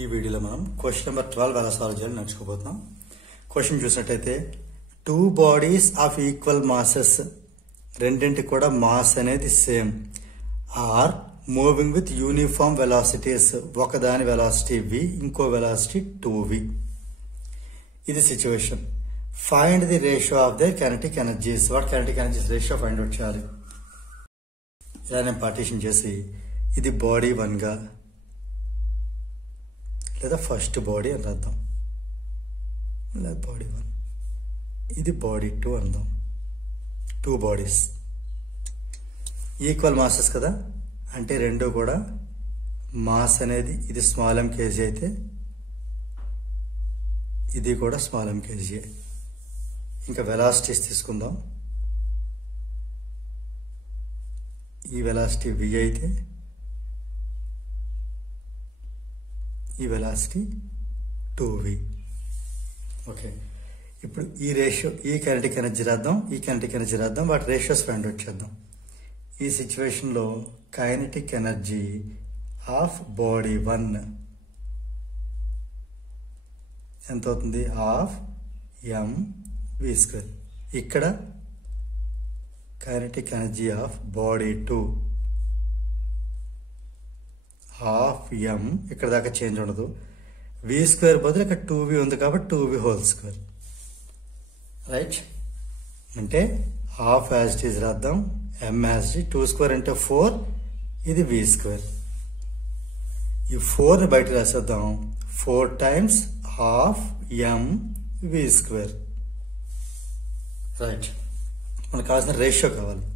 ఈ వీడియోలో మనం క్వశ్చన్ నెంబర్ 12 ఎలా సాల్వ్ చేయాలి నేర్చుకోబోతున్నాం. క్వశ్చన్ చూసినట్టయితే two bodies of equal masses, రెండింటి కూడా మాస్ అనేది same, are moving with uniform velocities, ఒకదాని వెలాసిటీ v, ఇంకో వెలాసిటీ 2v. ఇది situation. Find the ratio of the kinetic energies. What kinetic energies ratio find out చేయాలి. ఇలా నేను పార్టీషన్ చేసి ఇది బాడీ 1 గా లేదా ఫస్ట్ బాడీ అని రాద్దాం, లేదా బాడీ 1, ఇది బాడీ 2 అందాం. 2 బాడీస్ ఈక్వల్ మాసెస్ కదా, అంటే రెండు కూడా మాస్ అనేది ఇది స్మాల్ m kg అయితే ఇది కూడా స్మాల్ m kg. ఇంకా వెలాసిటీస్ తీసుకుందాం. ఈ వెలాసిటీ v అయితే ఈ వెలాసిటీ 2v. ఓకే, ఇప్పుడు ఈ రేషియో, ఈ కైనెటిక్ ఎనర్జీ రాద్దాం, ఈ కైనెటిక్ ఎనర్జీ రాద్దాం, వాటి రేషియోస్ ఫైండ్ అవుట్ చేద్దాం. ఈ సిచ్యువేషన్లో కైనెటిక్ ఎనర్జీ ఆఫ్ బాడీ 1 ఎంత అవుతుంది? Half mv². ఇక్కడ kinetic energy of body 2 half m, ఇక్కడ దాకా చేంజ్ ఉండదు. v² బదులు ఇక్కడ 2v ఉంది కాబట్టి 2v². రైట్, అంటే హాఫ్ యాజ్ ఇట్ ఈజ్ రాద్దాం, m యాజ్ ఇట్, 2² అంటే 4, ఇది v². ఈ 4ని బయట రాసేద్దాం, 4 times హాఫ్ mv². రైట్, మనకు కావాల్సిన రేషియో కావాలి.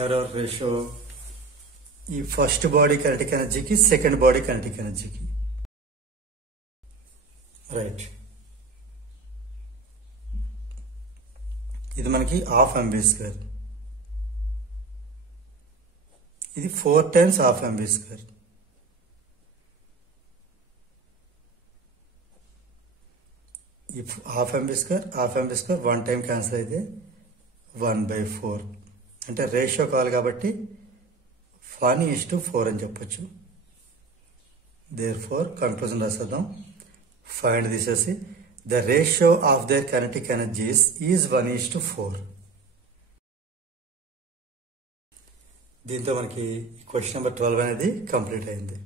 ఎవరెవరి రేషియో? ఈ ఫస్ట్ బాడీ కైనెటిక్ ఎనర్జీకి, సెకండ్ బాడీ కైనెటిక్ ఎనర్జీకి. రైట్, ఇది మనకి హాఫ్ mv², ఇది 4 times హాఫ్ mv². ఈ హాఫ్ mv², 1 టైం క్యాన్సిల్ అయితే 1/4. అంటే రేషియో కావాలి కాబట్టి 1:4 అని చెప్పొచ్చు. దేర్ఫోర్ కంక్లూజన్ రాసేద్దాం. ఫైండ్ తీసేసి the ratio of their kinetic energies is 1:4. దీంతో మనకి క్వశ్చన్ నెంబర్ 12 అనేది కంప్లీట్ అయింది.